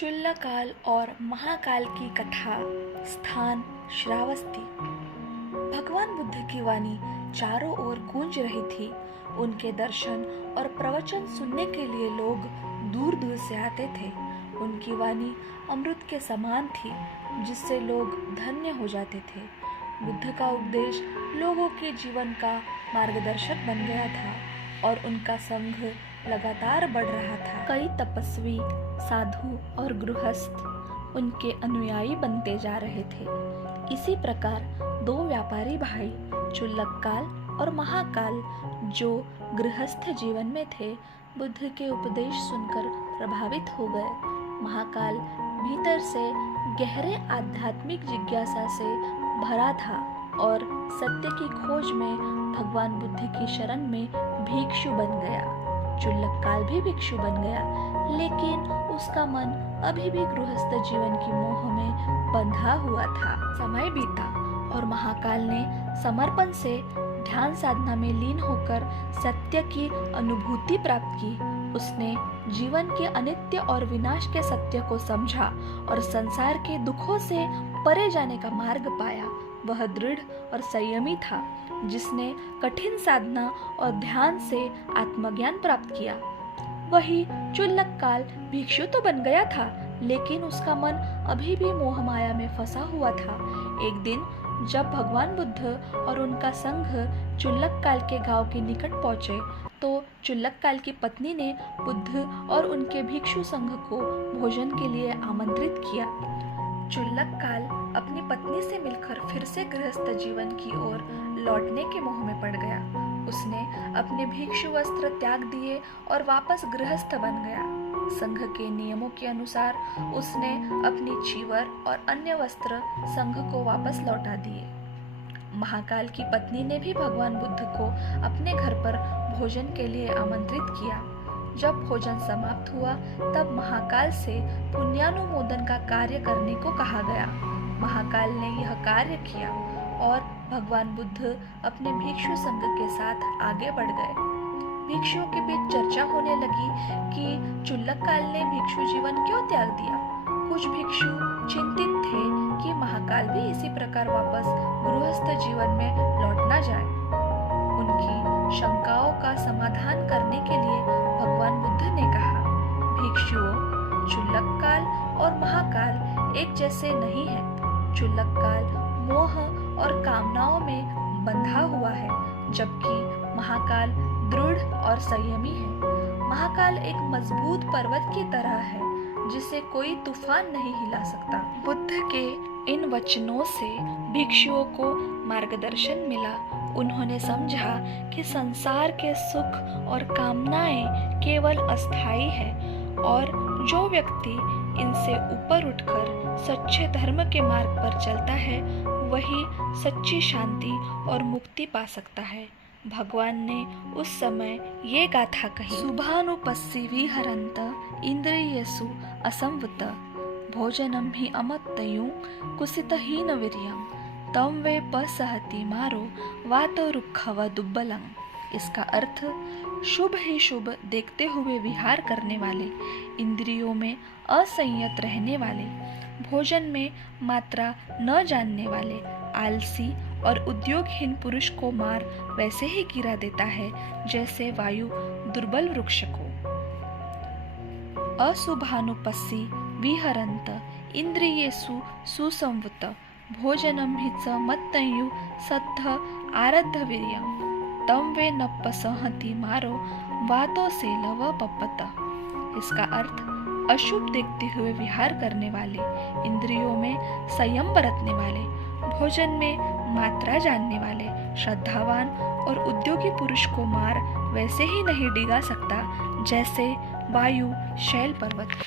चुल्लकाल और महाकाल की कथा। स्थान श्रावस्ती। भगवान बुद्ध की वाणी चारों ओर गूंज रही थी। उनके दर्शन और प्रवचन सुनने के लिए लोग दूर दूर से आते थे। उनकी वाणी अमृत के समान थी, जिससे लोग धन्य हो जाते थे। बुद्ध का उपदेश लोगों के जीवन का मार्गदर्शक बन गया था और उनका संघ लगातार बढ़ रहा था। कई तपस्वी, साधु और गृहस्थ उनके अनुयायी बनते जा रहे थे। इसी प्रकार दो व्यापारी भाई चुल्लकाल और महाकाल, जो गृहस्थ जीवन में थे, बुद्ध के उपदेश सुनकर प्रभावित हो गए। महाकाल भीतर से गहरे आध्यात्मिक जिज्ञासा से भरा था और सत्य की खोज में भगवान बुद्ध की शरण में भिक्षु बन गया। चुल्लकाल भी भिक्षु बन गया, लेकिन उसका मन अभी भी गृहस्थ जीवन की मोह में बंधा हुआ था। समय बीता और महाकाल ने समर्पण से ध्यान साधना में लीन होकर सत्य की अनुभूति प्राप्त की। उसने जीवन के अनित्य और विनाश के सत्य को समझा और संसार के दुखों से परे जाने का मार्ग पाया। वह दृढ़ और संयमी था, जिसने कठिन साधना और ध्यान से आत्मज्ञान प्राप्त किया। वही चुल्लकाल भिक्षु तो बन गया था, लेकिन उसका मन अभी भी मोह माया में फंसा हुआ था। एक दिन जब भगवान बुद्ध और उनका संघ चुल्लकाल के गांव के निकट पहुंचे, तो चुल्लकाल की पत्नी ने बुद्ध और उनके भिक्षु संघ को भोजन के लिए आमंत्रित किया। चुल्लकाल अपनी पत्नी से मिलकर फिर से गृहस्थ जीवन की ओर लौटने के मोह में पड़ गया। उसने अपने भिक्षु वस्त्र त्याग दिए और वापस गृहस्थ बन गया। संघ के नियमों के अनुसार उसने अपनी चीवर और अन्य वस्त्र संघ को वापस लौटा दिए। महाकाल की पत्नी ने भी भगवान बुद्ध को अपने घर पर भोजन के लिए आमंत्रित किया। जब भोजन समाप्त हुआ, तब महाकाल से पुण्यानुमोदन का कार्य करने को कहा गया। महाकाल ने यह कार्य किया और भगवान बुद्ध अपने भिक्षु संघ के साथ आगे बढ़ गए। भिक्षुओं के बीच चर्चा होने लगी कि चुल्लकाल ने भिक्षु जीवन क्यों त्याग दिया। कुछ भिक्षु चिंतित थे कि महाकाल भी इसी प्रकार वापस गृहस्थ जीवन में लौट न जाए। उनकी शंकाओं का समाधान करने के लिए भगवान बुद्ध ने कहा, भिक्षुओं, चुल्लकाल और महाकाल एक जैसे नहीं है। चुल्लकाल मोह और कामनाओं में बंधा हुआ है, जबकि महाकाल दृढ़ और संयमी है। महाकाल एक मजबूत पर्वत की तरह है, जिसे कोई तूफान नहीं हिला सकता। बुद्ध के इन वचनों से भिक्षुओं को मार्गदर्शन मिला। उन्होंने समझा कि संसार के सुख और कामनाएं केवल अस्थायी है और जो व्यक्ति इनसे ऊपर उठकर सच्चे धर्म के मार्ग पर चलता है, वही सच्ची शांति और मुक्ति पा सकता है। भगवान ने उस समय ये गाथा कही, शुभानुपस्सी विहरन्त इंद्रियेषु असंवृत भोजनम ही अमत्तयु कुसितहीन वीर्यं तम वे पसहति मारो वातो रुक्खव दुब्बलं। इसका अर्थ शुभ ही शुभ देखते हुए विहार करने वाले, इंद्रियों में असंयत रहने वाले, भोजन में मात्रा न जानने वाले, आलसी और उद्योगहीन पुरुष को मार वैसे ही गिरा देता है जैसे वायु दुर्बल वृक्ष को। अशुभानुपस्सी विहरन्त इंद्रियेषु सुसंवृत भोजनम हि च मत्तयु सद्ध आरब्ध वीर्यं तम वे न पसहति मारो वातो से लव पपत। इसका अर्थ अशुभ देखते हुए विहार करने वाले, इंद्रियों में संयम बरतने वाले, भोजन में मात्रा जानने वाले, श्रद्धावान और उद्योगी पुरुष को मार वैसे ही नहीं डिगा सकता जैसे वायु शैल पर्वत।